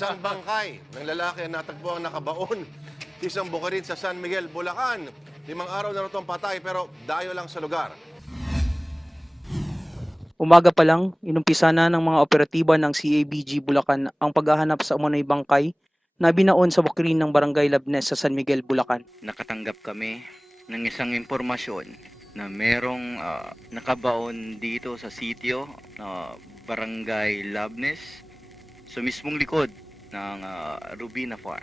Isang bangkay ng lalaki ang natagpuang nakabaon sa isang bukirin sa San Miguel, Bulacan. 5 araw na itong patay pero dayo lang sa lugar. Umaga pa lang, inumpisa na ng mga operatiba ng CABG Bulacan ang paghahanap sa umano'y bangkay na binaon sa bukirin ng Barangay Labnes sa San Miguel, Bulacan. Nakatanggap kami ng isang impormasyon na merong nakabaon dito sa sitio na Barangay Labnes sa mismong likod ng Rubina Farm.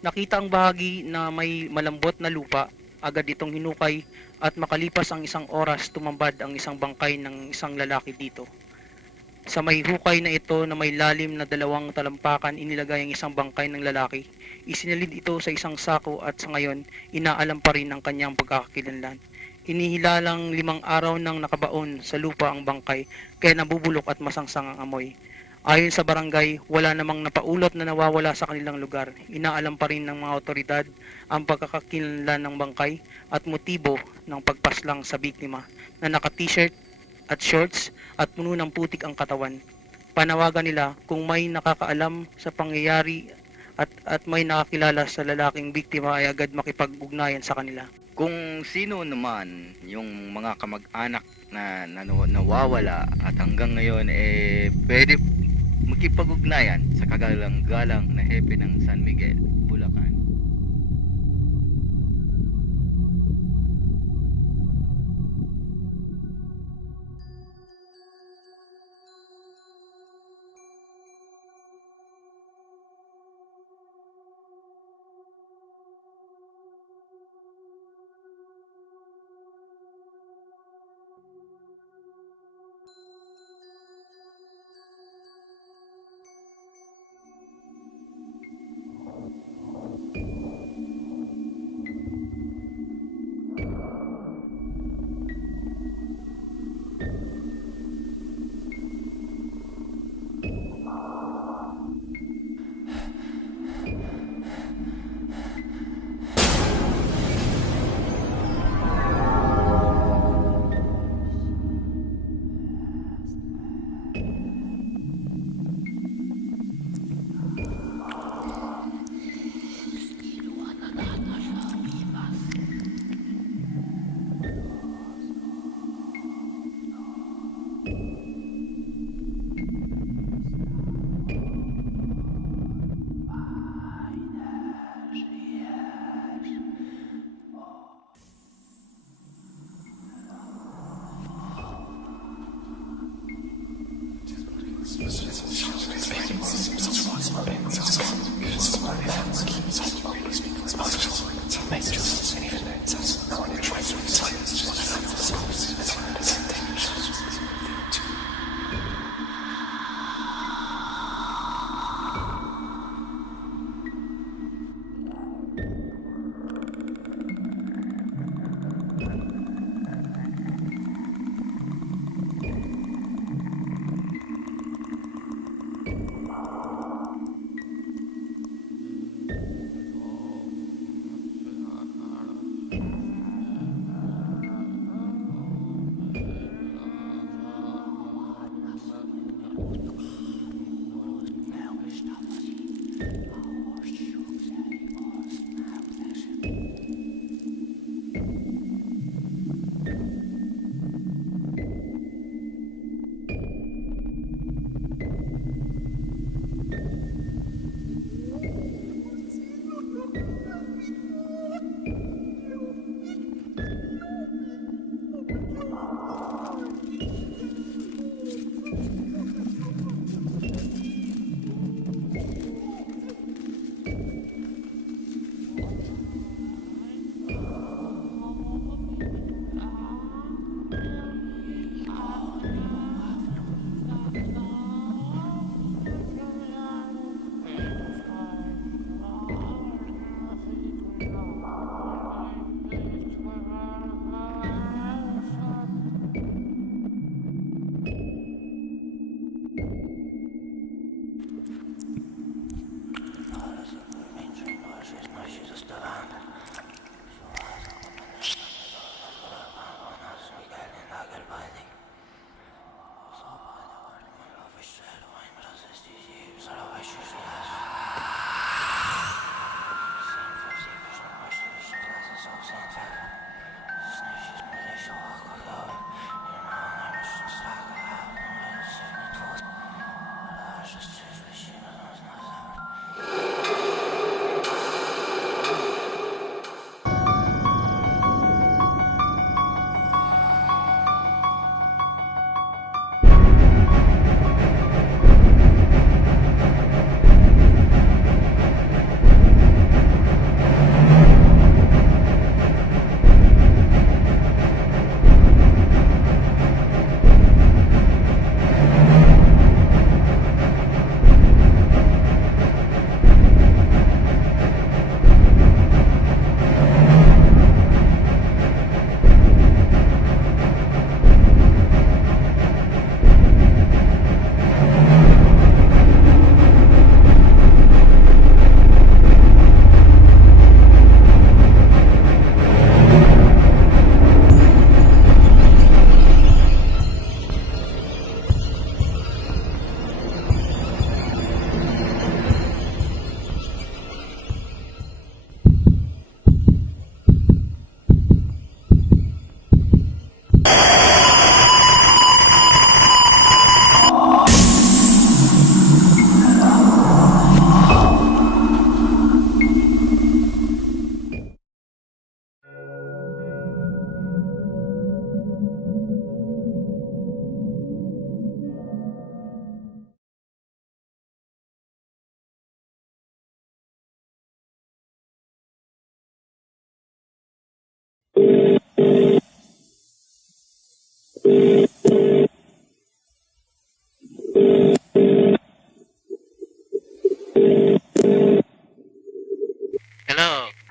Nakita ang bahagi na may malambot na lupa, agad itong hinukay at makalipas ang isang oras tumambad ang isang bangkay ng isang lalaki dito. Sa may hukay na ito na may lalim na 2 talampakan inilagay ang isang bangkay ng lalaki. Isinalid ito sa isang sako at sa ngayon inaalam pa rin ang kanyang pagkakakilanlan. Inihilalang 5 araw nang nakabaon sa lupa ang bangkay kaya nabubulok at masangsang ang amoy. Ayon sa barangay, wala namang napaulot na nawawala sa kanilang lugar. Inaalam pa rin ng mga otoridad ang pagkakakilanlan ng bangkay at motibo ng pagpaslang sa biktima na naka-t-shirt at shorts at puno ng putik ang katawan. Panawagan nila kung may nakakaalam sa pangyayari at may nakakilala sa lalaking biktima ay agad makipag-ugnayan sa kanila. Kung sino naman yung mga kamag-anak na nawawala at hanggang ngayon pwede makipag-ugnayan sa kagalang-galang na hepe ng San Miguel, Bulacan.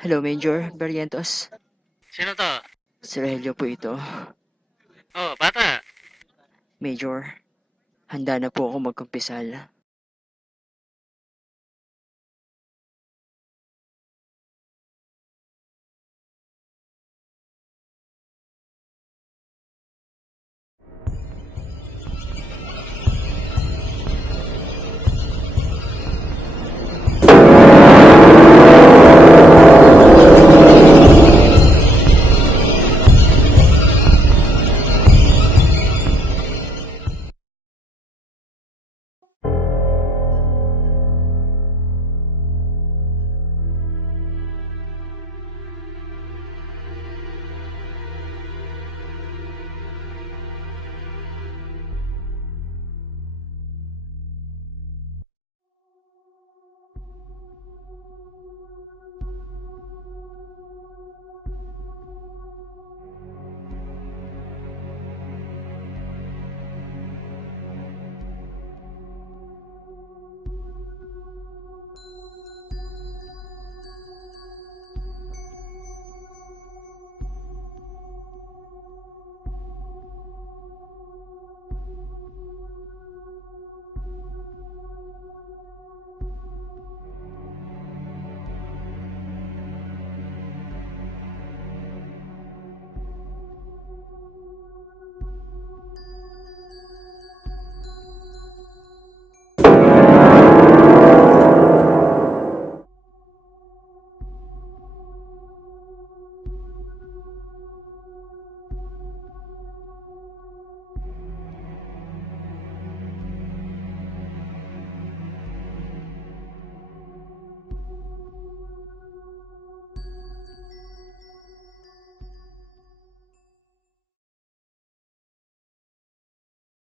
Hello, Major Barrientos. Sino to? Si Rogelio po ito. Oh, bata. Major, handa na po ako magkumpisal.